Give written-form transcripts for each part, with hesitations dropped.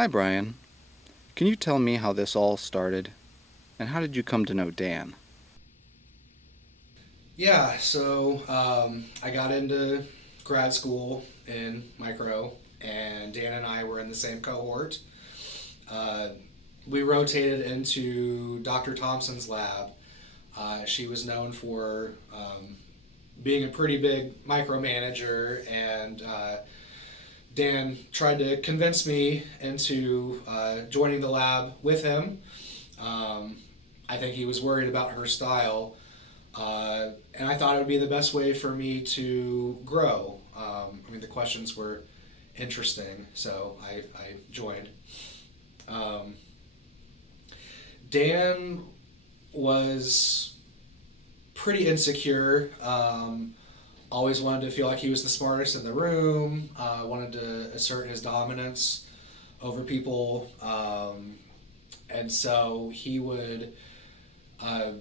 Hi, Brian. Can you tell me how this all started? And how did you come to know Dan? I got into grad school in micro, and Dan and I were in the same cohort. Uh, we rotated into Dr. Thompson's lab. She was known for being a pretty big micromanager, and Dan tried to convince me into joining the lab with him. Um, I think he was worried about her style, and I thought it would be the best way for me to grow. The questions were interesting, so I joined. Um, Dan was pretty insecure. Always wanted to feel like he was the smartest in the room. Wanted to assert his dominance over people, and so he would uh,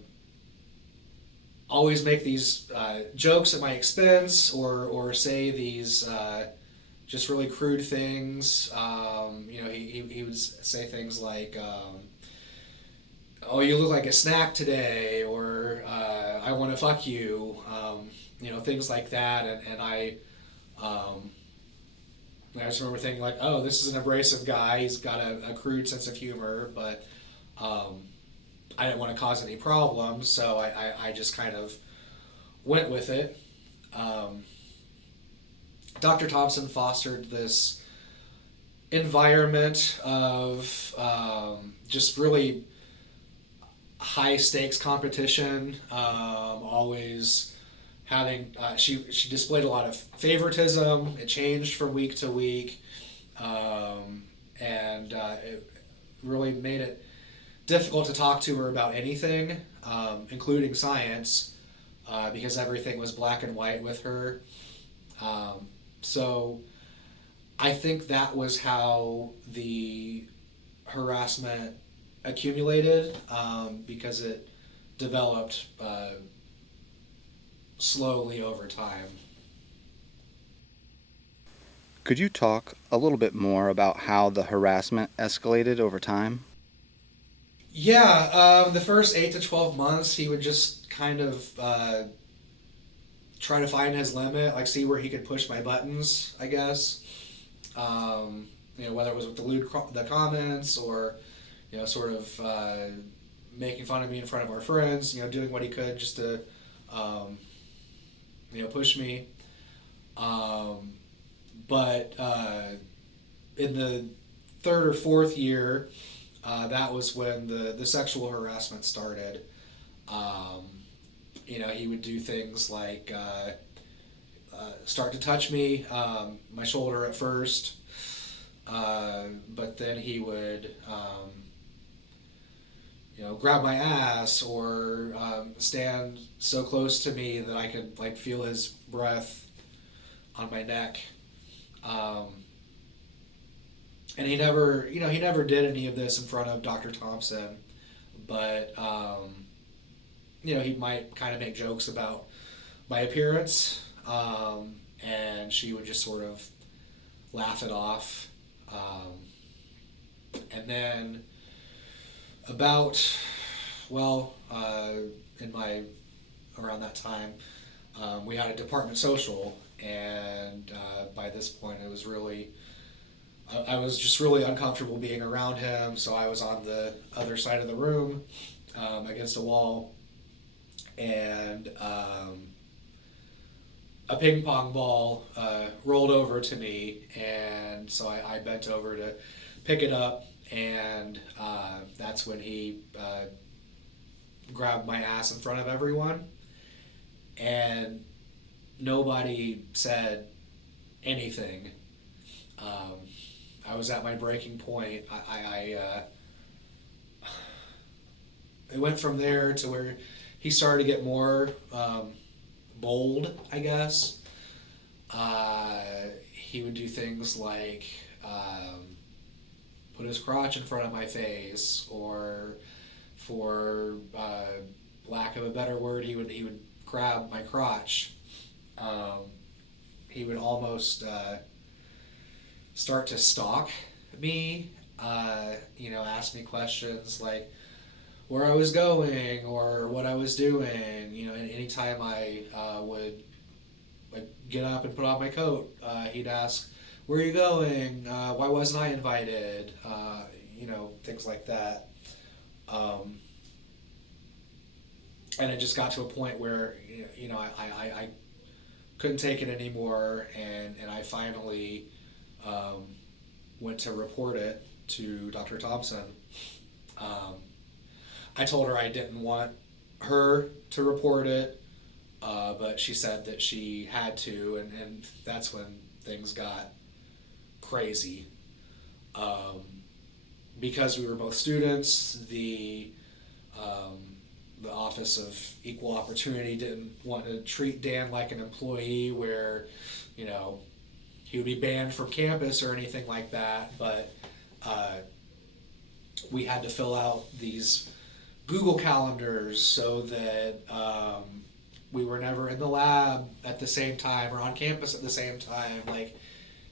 always make these jokes at my expense, or say these just really crude things. He would say things like, "Oh, you look like a snack today," or "I want to fuck you," things like that. Um, I just remember thinking like, "Oh, this is an abrasive guy. He's got a crude sense of humor," but um, I didn't want to cause any problems, so I just kind of went with it. Um, Dr. Thompson fostered this environment of just really high stakes competition. Always having she displayed a lot of favoritism. It changed from week to week, and it really made it difficult to talk to her about anything, including science, because everything was black and white with her. Um, so I think that was how the harassment accumulated, because it developed slowly over time. Could you talk a little bit more about how the harassment escalated over time? The first 8 to 12 months, he would just kind of try to find his limit, like see where he could push my buttons, I guess. Whether it was with the comments, or sort of making fun of me in front of our friends. Doing what he could just to um, push me. Um, but in the third or fourth year, that was when the sexual harassment started. Um, he would do things like start to touch me, my shoulder at first, but then he would, grab my ass, or stand so close to me that I could like feel his breath on my neck. Um, and he never did any of this in front of Dr. Thompson, but he might kind of make jokes about my appearance, and she would just sort of laugh it off. And then about, well, in my around that time, we had a department social, and by this point, it was really I was just really uncomfortable being around him, so I was on the other side of the room, against a wall, and a ping pong ball rolled over to me, and so I bent over to pick it up, and that's when he grabbed my ass in front of everyone, and nobody said anything. Um, I was at my breaking point. It went from there to where he started to get more bold, I guess. He would do things like put his crotch in front of my face, or for lack of a better word, he would grab my crotch. Um, he would almost start to stalk me. ask me questions like where I was going or what I was doing. And anytime I would like get up and put on my coat, he'd ask, "Where are you going? Why wasn't I invited?" Things like that. Um, and it just got to a point where I couldn't take it anymore, and I finally um, went to report it to Dr. Thompson. Um, I told her I didn't want her to report it, but she said that she had to, and that's when things got crazy. Um, because we were both students, um, the Office of Equal Opportunity didn't want to treat Dan like an employee where, you know, he would be banned from campus or anything like that, but uh, we had to fill out these Google calendars so that we were never in the lab at the same time or on campus at the same time. Like,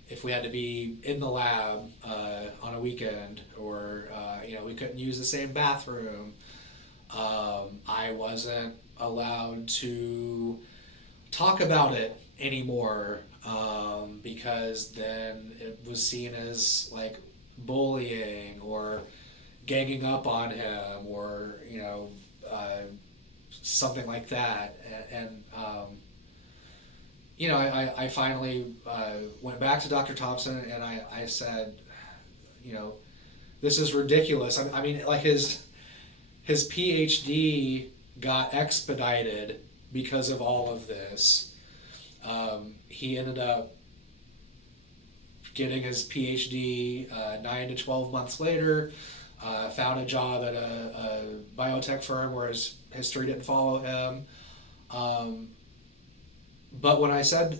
if we had to be in the lab on a weekend or, we couldn't use the same bathroom, I wasn't allowed to talk about it anymore because then it was seen as like bullying or ganging up on him or something like that. I finally went back to Dr. Thompson and I said, you know, this is ridiculous. I mean, like his PhD got expedited because of all of this. He ended up getting his PhD 9 to 12 months later. Found a job at a biotech firm where his history didn't follow him. Um, but when I said,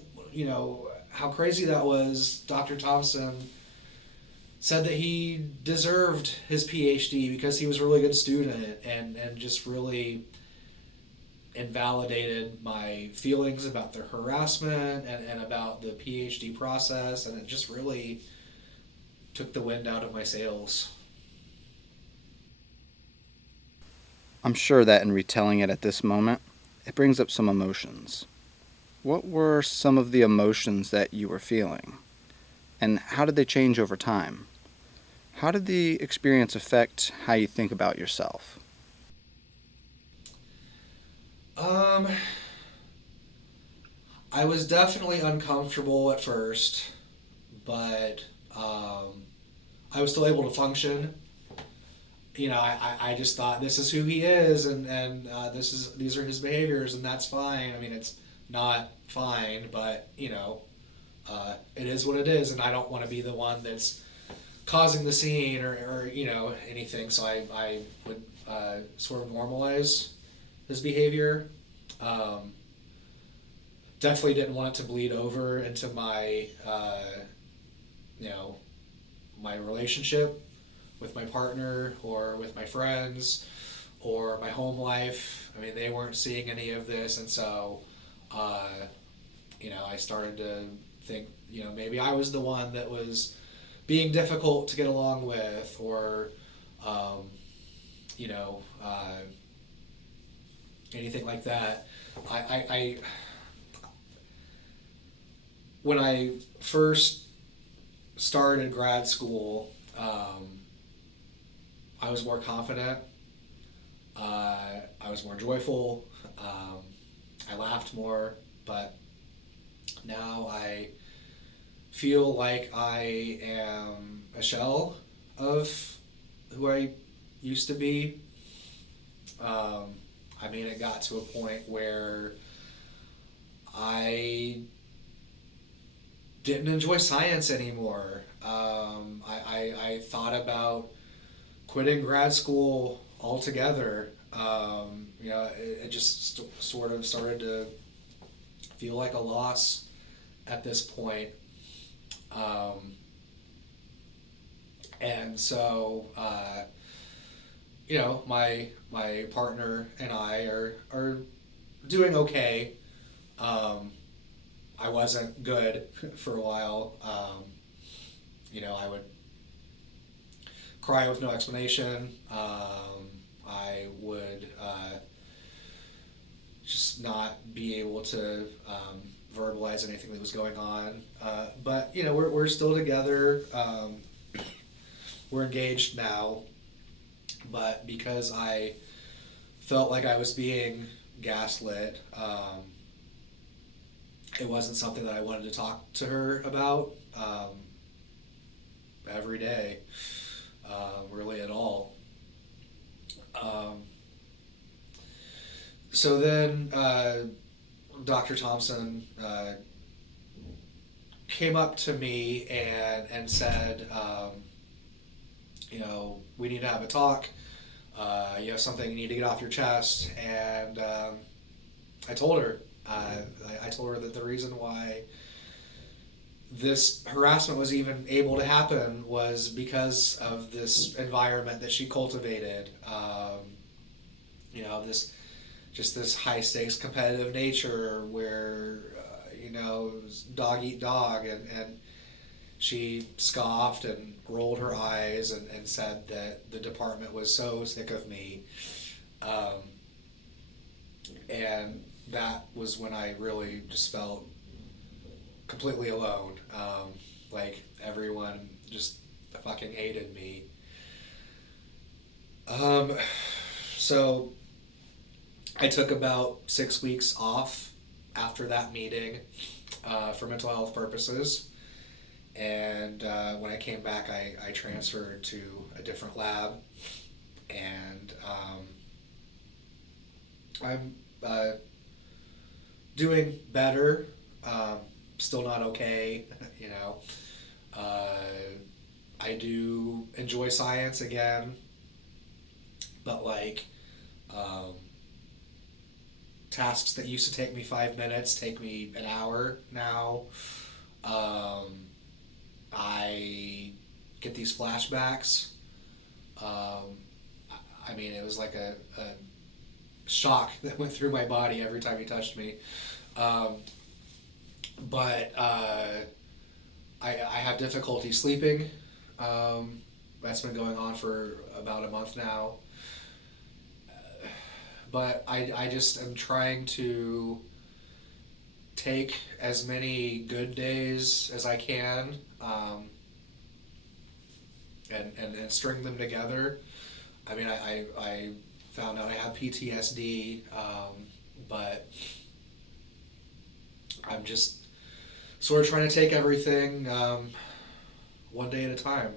how crazy that was, Dr. Thompson said that he deserved his PhD because he was a really good student and just really invalidated my feelings about the harassment and about the PhD process, and it just really took the wind out of my sails. I'm sure that in retelling it at this moment, it brings up some emotions. What were some of the emotions that you were feeling? And how did they change over time? How did the experience affect how you think about yourself? Um, I was definitely uncomfortable at first, but I was still able to function. I just thought this is who he is, and these are his behaviors, and that's fine. I mean, it's not fine, but it is what it is, and I don't want to be the one that's causing the scene or anything. So I would sort of normalize his behavior. Um, Definitely didn't want it to bleed over into my you know my relationship with my partner or with my friends or my home life. I mean, they weren't seeing any of this, and so uh, I started to think, maybe I was the one that was being difficult to get along with, or um, you know, uh, anything like that. I when I first started grad school, I was more confident. I was more joyful. Um, I laughed more, but now I feel like I am a shell of who I used to be. Um, I mean, it got to a point where I didn't enjoy science anymore. I thought about quitting grad school altogether. It just sort of started to feel like a loss at this point. Um, and so, my partner and I are doing okay. Um, I wasn't good for a while. I would cry with no explanation. I would just not be able to verbalize anything that was going on. But you know, we're still together. We're engaged now, but because I felt like I was being gaslit, it wasn't something that I wanted to talk to her about every day, really at all. Um, so then Dr. Thompson came up to me and said, you know, we need to have a talk. You have something you need to get off your chest. And I told her. I told her that the reason why this harassment was even able to happen was because of this environment that she cultivated. You know, this high stakes competitive nature where you know, it was dog eat dog, and she scoffed and rolled her eyes and said that the department was so sick of me. Um, and that was when I really just felt completely alone. Like everyone just fucking hated me. Um, so I took about 6 weeks off after that meeting for mental health purposes. And when I came back, I transferred to a different lab. And I'm doing better. Still not okay, you know. Uh, I do enjoy science again, but like tasks that used to take me 5 minutes take me an hour now. I get these flashbacks. Um, I mean, it was like a shock that went through my body every time he touched me. Um, but I have difficulty sleeping. That's been going on for about a month now. But I just am trying to take as many good days as I can, and string them together. I mean, I found out I have PTSD, but I'm just sort of trying to take everything one day at a time.